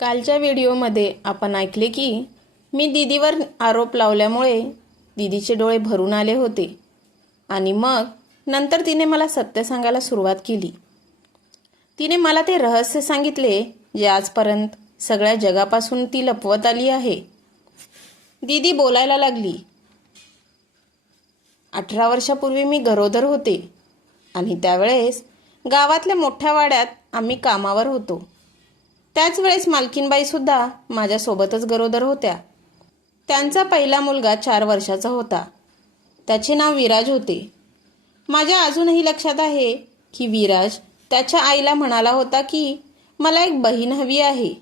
कालच्या व्हिडिओमध्ये आपण ऐकले की मी दीदीवर आरोप लावल्यामुळे दीदीचे डोळे भरून आले होते आणि मग नंतर तिने मला सत्य सांगायला सुरुवात केली. तिने मला ते रहस्य सांगितले जे आजपर्यंत सगळ्या जगापासून ती लपवत आली आहे. दीदी बोलायला लागली. 18 वर्षापूर्वी मी गरोदर होते आणि त्यावेळेस गावातल्या मोठ्या वाड्यात आम्ही कामावर होतो. त्याच वेळेस मालकीनबाई सुद्धा माझ्यासोबतच गरोदर होत्या. त्यांचा पहिला मुलगा 4 वर्षाचा होता. त्याचे नाव विराज होते. माझ्या अजूनही लक्षात आहे की विराज त्याच्या आईला म्हणाला होता की मला एक बहीण हवी आहे.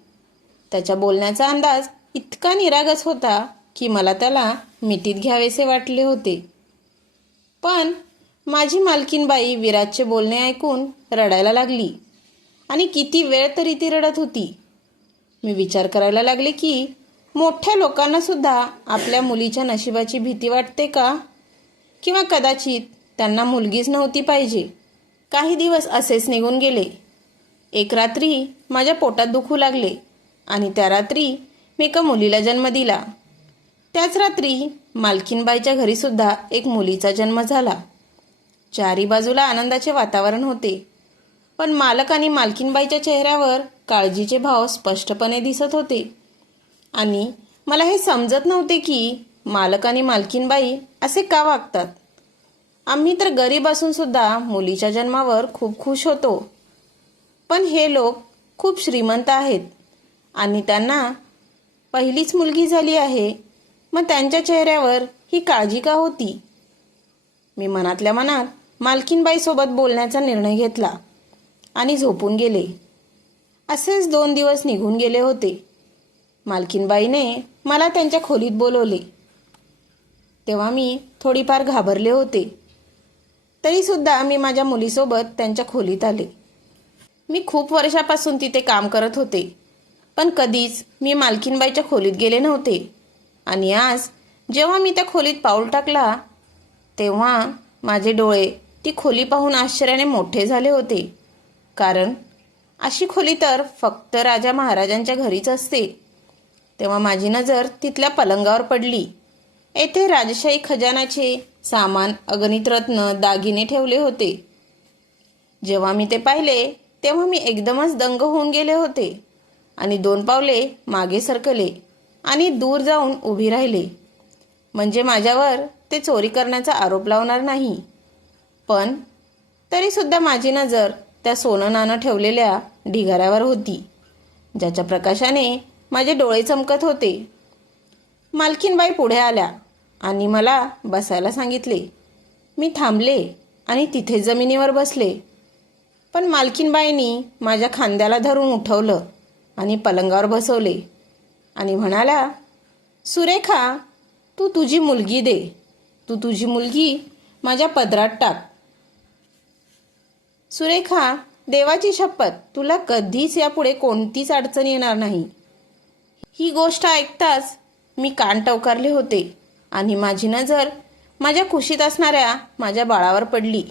त्याच्या बोलण्याचा अंदाज इतका निरागस होता की मला त्याला मिठीत घ्यावेसे वाटले होते. पण माझी मालकीनबाई विराजचे बोलणे ऐकून रडायला लागली आणि किती वेळ तरी ती रडत होती. मी विचार करायला लागले की मोठ्या लोकांना सुद्धा आपल्या मुलीच्या नशिबाची भीती वाटते का? किंवा कदाचित त्यांना मुलगीच नव्हती पाहिजे. काही दिवस असेच निघून गेले. एक रात्री माझ्या पोटात दुखू लागले आणि त्या रात्री मी एका मुलीला जन्म दिला. त्याच रात्री मालकीनबाईच्या घरीसुद्धा एक मुलीचा जन्म झाला. चारी बाजूला आनंदाचे वातावरण होते, पण मालक आणि मालकीनबाईच्या चेहऱ्यावर काळजीचे भाव स्पष्टपणे दिसत होते आणि मला हे समजत नव्हते की मालक आणि मालकीनबाई असे का वागतात. आम्ही तर गरीब असून सुद्धा मुलीच्या जन्मावर खूप खुश होतो, पण हे लोक खूप श्रीमंत आहेत आणि त्यांना पहिलीच मुलगी झाली आहे, मग त्यांच्या चेहऱ्यावर ही काळजी का होती? मी मनातल्या मनात मालकीनबाईसोबत बोलण्याचा निर्णय घेतला आणि झोपून गेले. असेच 2 दिवस निघून गेले होते. मालकीनबाईने मला त्यांच्या खोलीत बोलवले. तेव्हा मी थोडीफार घाबरले होते. तरीसुद्धा मी माझ्या मुलीसोबत त्यांच्या खोलीत आले. मी खूप वर्षापासून तिथे काम करत होते, पण कधीच मी मालकीनबाईच्या खोलीत गेले नव्हते. आणि आज जेव्हा मी त्या खोलीत पाऊल टाकला तेव्हा माझे डोळे ती खोली पाहून आश्चर्याने मोठे झाले होते. कारण अशी खोली तर फक्त राजा महाराजांच्या घरीच असते. तेव्हा माझी नजर तिथल्या पलंगावर पडली. येथे राजशाही खजानाचे सामान, अगणित रत्न, दागिने ठेवले होते. जेव्हा मी ते पाहिले तेव्हा मी एकदमच दंग होऊन गेले होते आणि 2 पावले मागे सरकले आणि दूर जाऊन उभी राहिले. म्हणजे माझ्यावर ते चोरी करण्याचा आरोप लावणार नाही, पण तरीसुद्धा माझी नजर त्या सोनं नाणं ठेवलेल्या ढिगाऱ्यावर होती, ज्याच्या प्रकाशाने माझे डोळे चमकत होते. मालकीनबाई पुढे आल्या आणि मला बसायला सांगितले. मी थांबले आणि तिथे जमिनीवर बसले. पण मालकीनबाईंनी माझ्या खांद्याला धरून उठवलं आणि पलंगावर बसवले आणि म्हणाल्या, सुरेखा, तू तुझी मुलगी दे. तू तुझी मुलगी माझ्या पदरात टाक. सुरेखा, देवाची शपथ, तुला कधीच यापुढे कोणतीच अडचण येणार नाही. ही गोष्ट ऐकताच मी कान टवकारले होते आणि माझी नजर माझ्या कुशीत असणाऱ्या माझ्या बाळावर पडली,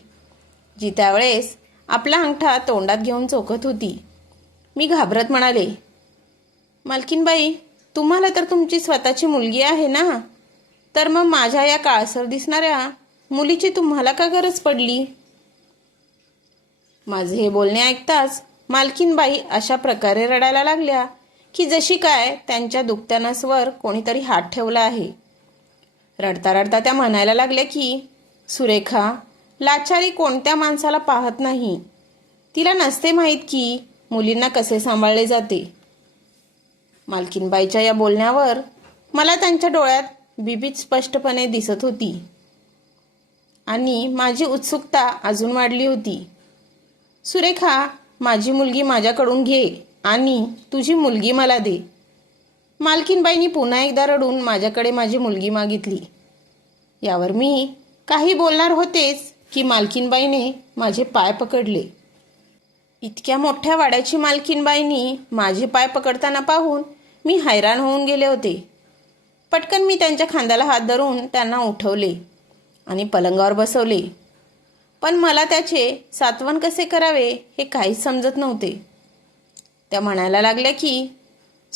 जी त्यावेळेस आपला अंगठा तोंडात घेऊन चोखत होती. मी घाबरत म्हणाले, मालकीनबाई, तुम्हाला तर तुमची स्वतःची मुलगी आहे ना, तर मग माझ्या या काळसर दिसणाऱ्या मुलीची तुम्हाला का गरज पडली? माझे हे बोलणे ऐकताच मालकीनबाई अशा प्रकारे रडायला लागल्या की जशी काय त्यांच्या दुखत्या नसवर कोणीतरी हात ठेवला आहे. रडता रडता त्या म्हणायला लागल्या की सुरेखा, लाचारी कोणत्या माणसाला पाहत नाही. तिला नसते माहीत की मुलींना कसे सांभाळले जाते. मालकीनबाईच्या या बोलण्यावर मला त्यांच्या डोळ्यात बिबीत स्पष्टपणे दिसत होती आणि माझी उत्सुकता अजून वाढली होती. सुरेखा, माझी मुलगी माझ्याकडून घे आणि तुझी मुलगी मला दे. मालकीनबाईंनी पुन्हा एकदा रडून माझ्याकडे माझी मुलगी मागितली. यावर मी काही बोलणार होतेच की मालकीनबाईने माझे पाय पकडले. इतक्या मोठ्या वाड्याची मालकीनबाईंनी माझे पाय पकडताना पाहून मी हैराण होऊन गेले होते. पटकन मी त्यांच्या खांद्याला हात धरून त्यांना उठवले आणि पलंगावर बसवले. पण मला त्याचे सात्वन कसे करावे हे काहीच समजत नव्हते. त्या म्हणायला लागल्या की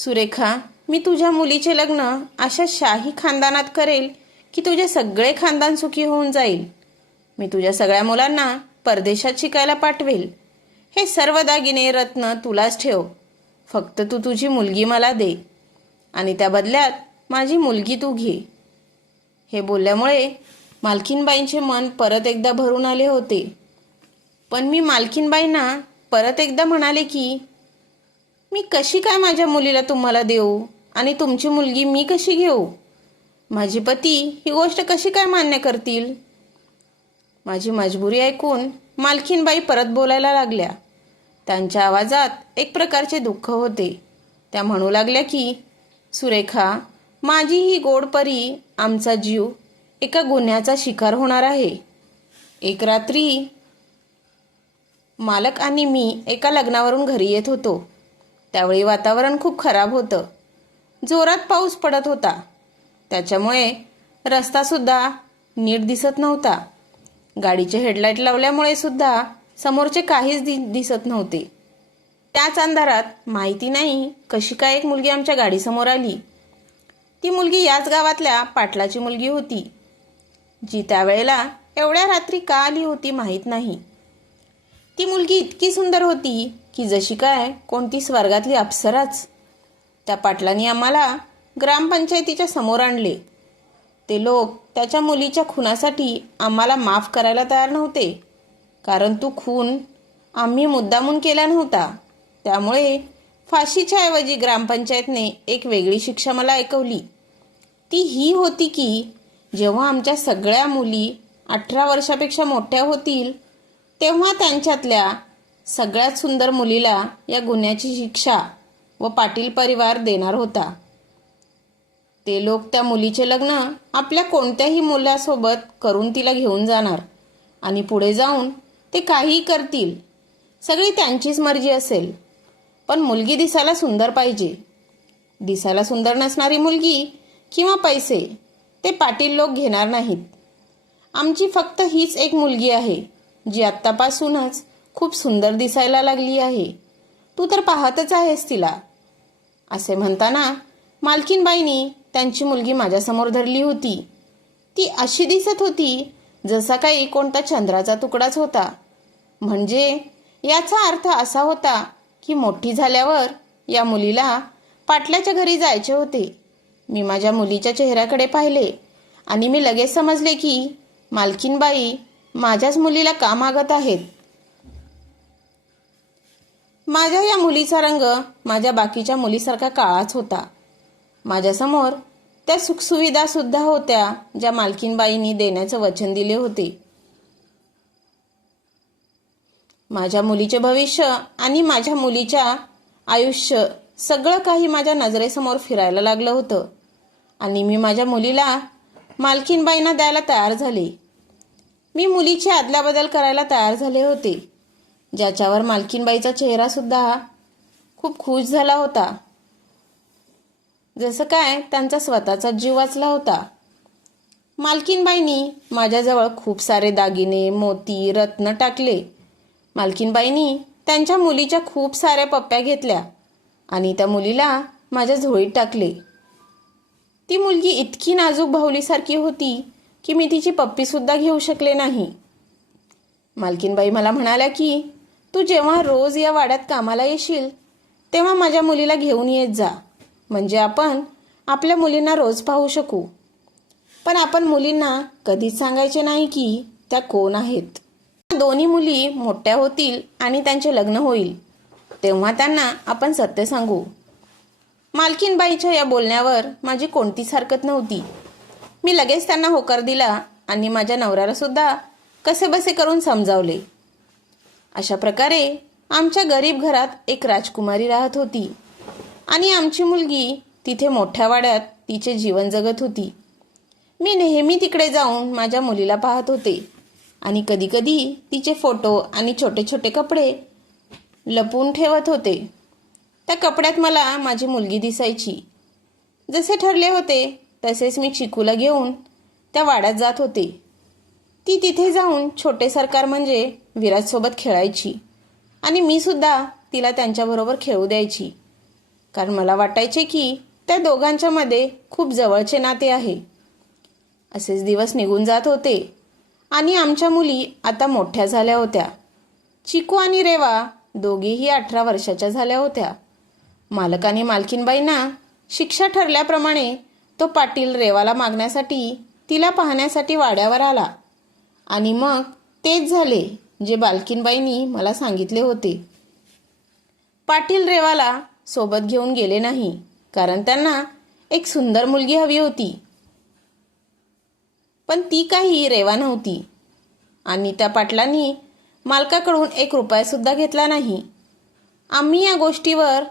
सुरेखा, मी तुझ्या मुलीचे लग्न अशा शाही खानदानात करेल की तुझे सगळे खानदान सुखी होऊन जाईल. मी तुझ्या सगळ्या मुलांना परदेशात शिकायला पाठवेल. हे सर्व दागिने रत्न तुलाच ठेव. फक्त तू तुझी मुलगी मला दे आणि त्या बदल्यात माझी मुलगी तू घे. हे बोलल्यामुळे मालकीनबाईंचे मन परत एकदा भरून आले होते. पण मी मालकीनबाईंना परत एकदा म्हणाले की मी कशी काय माझ्या मुलीला तुम्हाला देऊ आणि तुमची मुलगी मी कशी घेऊ? माझे पती ही गोष्ट कशी काय मान्य करतील? माझी मजबुरी ऐकून मालकीनबाई परत बोलायला लागल्या. त्यांच्या आवाजात एक प्रकारचे दुःख होते. त्या म्हणू लागल्या की सुरेखा, माझी ही गोड परी, आमचा जीव एका गुन्ह्याचा शिकार होणार आहे. एक रात्री मालक आणि मी एका लग्नावरून घरी येत होतो. त्यावेळी वातावरण खूप खराब होतं. जोरात पाऊस पडत होता. त्याच्यामुळे रस्तासुद्धा नीट दिसत नव्हता. गाडीचे हेडलाईट लावल्यामुळे सुद्धा समोरचे काहीच दिसत नव्हते. त्याच अंधारात माहिती नाही कशी काय एक मुलगी आमच्या गाडीसमोर आली. ती मुलगी याच गावातल्या पाटलाची मुलगी होती, जी त्यावेळेला एवढ्या रात्री का आली होती माहीत नाही. ती मुलगी इतकी सुंदर होती की जशी काय कोणती स्वर्गातली अप्सराच. त्या पाटलांनी आम्हाला ग्रामपंचायतीच्या समोर आणले. ते लोक त्याच्या मुलीच्या खुनासाठी आम्हाला माफ करायला तयार नव्हते, कारण तो खून आम्ही मुद्दामून केला नव्हता. त्यामुळे फाशीच्या ऐवजी ग्रामपंचायतने एक वेगळी शिक्षा मला ऐकवली. ती ही होती की जेव्हा आमच्या सगळ्या मुली 18 वर्षापेक्षा मोठ्या होतील तेव्हा त्यांच्यातल्या सगळ्यात सुंदर मुलीला या गुन्ह्याची शिक्षा व पाटील परिवार देणार होता. ते लोक त्या मुलीचे लग्न आपल्या कोणत्याही मुलासोबत करून तिला घेऊन जाणार आणि पुढे जाऊन ते काहीही करतील. सगळी त्यांचीच मर्जी असेल. पण मुलगी दिसायला सुंदर पाहिजे. दिसायला सुंदर नसणारी मुलगी किंवा पैसे ते पाटील लोक घेणार नाहीत. आमची फक्त हीच एक मुलगी आहे, जी आत्तापासूनच खूप सुंदर दिसायला लागली आहे. तू तर पाहतच आहेस तिला. असे म्हणताना मालकीनबाईंनी त्यांची मुलगी माझ्यासमोर धरली होती. ती अशी दिसत होती जसा काही कोणता चंद्राचा तुकडाच होता. म्हणजे याचा अर्थ असा होता की मोठी झाल्यावर या मुलीला पाटलाच्या घरी जायचे होते. मी माझ्या मुलीच्या चेहऱ्याकडे पाहिले आणि मी लगेच समजले की मालकीनबाई माझ्याच मुलीला का मागत आहेत. माझ्या या मुलीचा रंग माझ्या बाकीच्या मुलीसारखा काळाच होता. माझ्यासमोर त्या सुखसुविधा सुद्धा होत्या ज्या मालकीनबाईंनी देण्याचं वचन दिले होते. माझ्या मुलीचे भविष्य आणि माझ्या मुलीच्या आयुष्य सगळं काही माझ्या नजरेसमोर फिरायला लागलं होतं आणि मी माझ्या मुलीला मालकीनबाईंना द्यायला तयार झाले. मी मुलीची अदलाबदल करायला तयार झाले होते, ज्याच्यावर मालकीनबाईचा चेहरा सुद्धा खूप खुश झाला होता, जसं काय त्यांचा स्वतःचा जीव वाचला होता. मालकीनबाईंनी माझ्याजवळ खूप सारे दागिने, मोती, रत्न टाकले. मालकीनबाईंनी त्यांच्या मुलीच्या खूप साऱ्या पप्प्या घेतल्या आणि त्या मुलीला माझ्या झोळीत टाकले. ती मुलगी इतकी नाजूक बाहुलीसारखी होती की मी तिची पप्पीसुद्धा घेऊ शकले नाही. मालकीनबाई मला म्हणाल्या की तू जेव्हा रोज या वाड्यात कामाला येशील तेव्हा माझ्या मुलीला घेऊन येत जा, म्हणजे आपण आपल्या मुलींना रोज पाहू शकू. पण आपण मुलींना कधीच सांगायचे नाही की त्या कोण आहेत. दोन्ही मुली मोठ्या होतील आणि त्यांचे लग्न होईल तेव्हा त्यांना आपण सत्य सांगू. मालकीनबाईच्या या बोलण्यावर माझी कोणतीच हरकत नव्हती. मी लगेच त्यांना होकार दिला आणि माझ्या नवऱ्याला सुद्धा कसेबसे करून समजावले. अशा प्रकारे आमच्या गरीब घरात एक राजकुमारी राहत होती आणि आमची मुलगी तिथे मोठ्या वाड्यात तिचे जीवन जगत होती. मी नेहमी तिकडे जाऊन माझ्या मुलीला पाहत होते आणि कधीकधी तिचे फोटो आणि छोटे छोटे कपडे लपवून ठेवत होते. त्या कपड्यात मला माझी मुलगी दिसायची. जसे ठरले होते तसेच मी चिकूला घेऊन त्या वाड्यात जात होते. ती तिथे जाऊन छोटे सरकार म्हणजे विराजसोबत खेळायची आणि मी सुद्धा तिला त्यांच्याबरोबर खेळू द्यायची. कारण मला वाटायचे की त्या दोघांच्या मध्ये खूप जवळचे नाते आहे. असेच दिवस निघून जात होते आणि आमच्या मुली आता मोठ्या झाल्या होत्या. चिकू आणि रेवा दोघेही 18 वर्षाच्या झाल्या होत्या. मालकाने मालकीनबाईंना शिक्षा ठरल्याप्रमाणे तो पाटील रेवाला मागण्यासाठी तिला पाहण्यासाठी वाड्यावर आला. आणि मग तेच झाले जे मालकीनबाईंनी मला सांगितले होते. पाटील रेवाला सोबत घेऊन गेले नाही, कारण त्यांना एक सुंदर मुलगी हवी होती. पण ती काही रेवा नव्हती आणि त्या पाटलांनी मालकाकडून 1 रुपया सुद्धा घेतला नाही. आम्ही या गोष्टीवर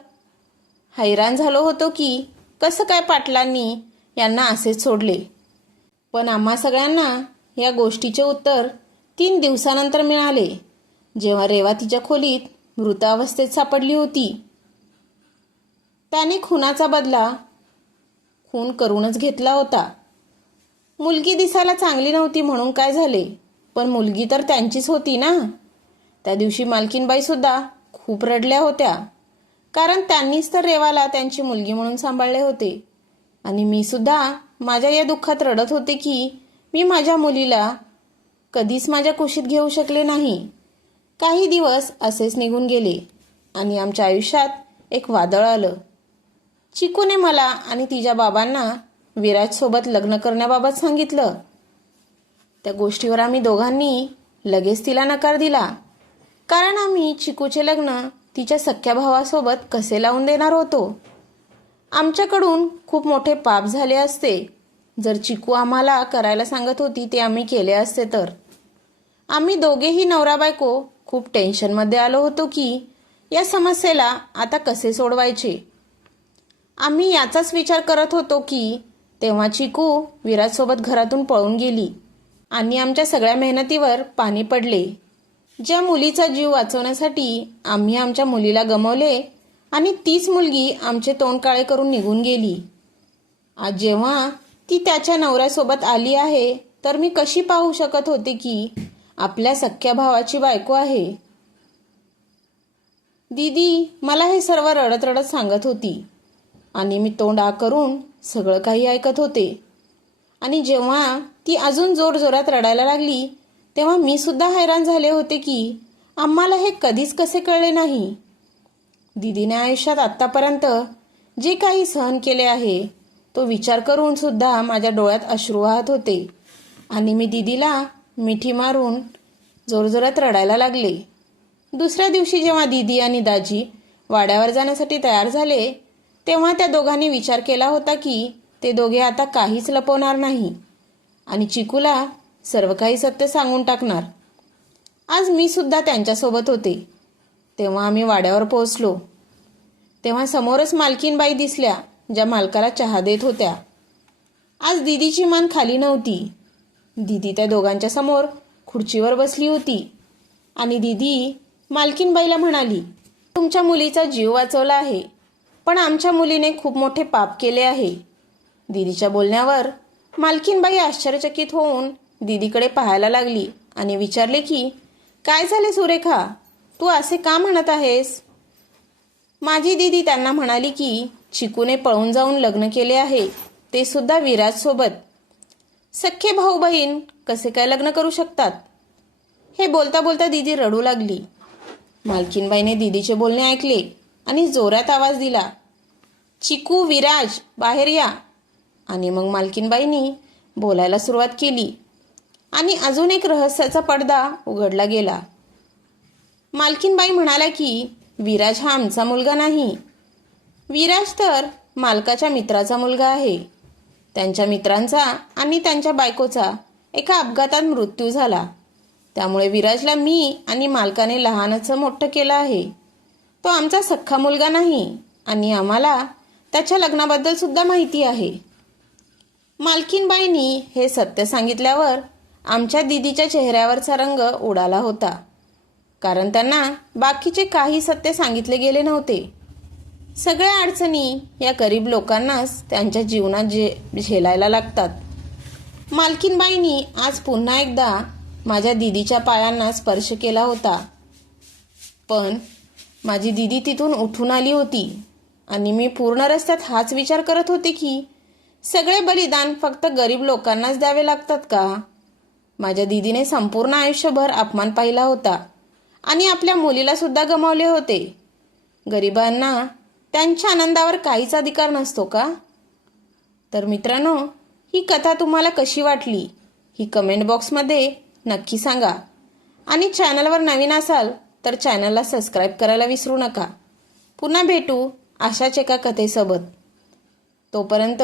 हैराण झालो होतो की कसं काय पाटलांनी यांना असेच सोडले. पण आम्हा सगळ्यांना या गोष्टीचे उत्तर 3 दिवसानंतर मिळाले, जेव्हा रेवा तिच्या खोलीत मृतावस्थेत सापडली होती. त्याने खुनाचा बदला खून करूनच घेतला होता. मुलगी दिसायला चांगली नव्हती म्हणून काय झाले, पण मुलगी तर त्यांचीच होती ना. त्या दिवशी मालकीनबाई सुद्धा खूप रडल्या होत्या, कारण त्यांनीच तर रेवाला त्यांची मुलगी म्हणून सांभाळले होते. आणि मी सुद्धा माझ्या या दुःखात रडत होते की मी माझ्या मुलीला कधीच माझ्या कुशीत घेऊ शकले नाही. काही दिवस असेच निघून गेले आणि आमच्या आयुष्यात एक वादळ आलं. चिकूने मला आणि तिच्या बाबांना विराजसोबत लग्न करण्याबाबत सांगितलं. त्या गोष्टीवर आम्ही दोघांनी लगेच तिला नकार दिला, कारण आम्ही चिकूचे लग्न तिच्या सख्ख्या भावासोबत कसे लावून देणार होतो. आमच्याकडून खूप मोठे पाप झाले असते जर चिकू आम्हाला करायला सांगत होती ते आम्ही केले असते तर. आम्ही दोघेही नवरा बायको खूप टेन्शनमध्ये आलो होतो की या समस्येला आता कसे सोडवायचे. आम्ही याचाच विचार करत होतो की तेव्हा चिकू विराजसोबत घरातून पळून गेली आणि आमच्या सगळ्या मेहनतीवर पाणी पडले. ज्या मुलीचा जीव वाचवण्यासाठी आम्ही आमच्या मुलीला गमावले आणि तीच मुलगी आमचे तोंड काळे करून निघून गेली. आज जेव्हा ती त्याच्या नवऱ्यासोबत आली आहे तर मी कशी पाहू शकत होते की आपल्या सख्ख्या भावाची बायको आहे. दीदी मला हे सर्व रडत रडत सांगत होती आणि मी तोंड आ करून सगळं काही ऐकत होते. आणि जेव्हा ती अजून जोरजोरात रडायला लागली तेव्हा मी सुद्धा हैराण झाले होते की आम्हाला हे कधीच कसे कळले नाही. दीदीने आयुष्यात आत्तापर्यंत जे काही सहन केले आहे तो विचार करून सुद्धा माझ्या डोळ्यात अश्रू वाहत होते आणि मी दीदीला मिठी मारून जोरजोरात रडायला लागले. दुसऱ्या दिवशी जेव्हा दीदी आणि दाजी वाड्यावर जाण्यासाठी तयार झाले तेव्हा त्या दोघांनी विचार केला होता की ते दोघे आता काहीच लपवणार नाही आणि चिकूला सर्व काही सत्य सांगून टाकणार. आज मी सुद्धा त्यांच्यासोबत होते. तेव्हा आम्ही वाड्यावर पोहोचलो तेव्हा समोरच मालकीनबाई दिसल्या, ज्या मालकाला चहा देत होत्या. आज दीदीची मान खाली नव्हती. दीदी त्या दोघांच्या समोर खुर्चीवर बसली होती आणि दीदी मालकीनबाईला म्हणाली, तुमच्या मुलीचा जीव वाचवला आहे, पण आमच्या मुलीने खूप मोठे पाप केले आहे. दीदीच्या बोलण्यावर मालकीनबाई आश्चर्यचकित होऊन दीदीकडे पाहायला लागली आणि विचारले की काय झाले सुरेखा, तू असे का म्हणत आहेस. माझी दीदी त्यांना म्हणाली की चिकूने पळून जाऊन लग्न केले आहे, ते सुद्धा विराजसोबत. सख्खे भाऊ बहीण कसे काय लग्न करू शकतात. हे बोलता बोलता दीदी रडू लागली. मालकीनबाईने दीदीचे बोलणे ऐकले आणि जोरात आवाज दिला, चिकू विराज बाहेर या. आणि मग मालकीनबाईंनी बोलायला सुरुवात केली आणि अजून एक रहस्याचा पडदा उघडला गेला. मालकीनबाई म्हणाल्या की विराज हा आमचा मुलगा नाही. विराज तर मालकाच्या मित्राचा मुलगा आहे. त्यांच्या मित्रांचा आणि त्यांच्या बायकोचा एका अपघातात मृत्यू झाला. त्यामुळे विराजला मी आणि मालकाने लहानच मोठं केलं आहे. तो आमचा सख्खा मुलगा नाही आणि आम्हाला त्याच्या लग्नाबद्दल सुद्धा माहिती आहे. मालकीनबाईंनी हे सत्य सांगितल्यावर आमच्या दीदीच्या चेहऱ्यावरचा रंग उडाला होता, कारण त्यांना बाकीचे काही सत्य सांगितले गेले नव्हते. सगळ्या अडचणी या गरीब लोकांनाच त्यांच्या जीवनात झेलायला लागतात. मालकीनबाईंनी आज पुन्हा एकदा माझ्या दीदीच्या पायांना स्पर्श केला होता, पण माझी दीदी तिथून उठून आली होती आणि मी पूर्ण रस्त्यात हाच विचार करत होते की सगळे बलिदान फक्त गरीब लोकांनाच द्यावे लागतात का? माझ्या दीदीने संपूर्ण आयुष्यभर अपमान पाहिला होता आणि आपल्या मुलीला सुद्धा गमावले होते. गरिबांना त्यांच्या आनंदावर काहीच अधिकार नसतो का? तर मित्रांनो, ही कथा तुम्हाला कशी वाटली ही कमेंट बॉक्समध्ये नक्की सांगा. आणि चॅनलवर नवीन असाल तर चॅनलला सबस्क्राईब करायला विसरू नका. पुन्हा भेटू अशाच एका कथेसोबत. तोपर्यंत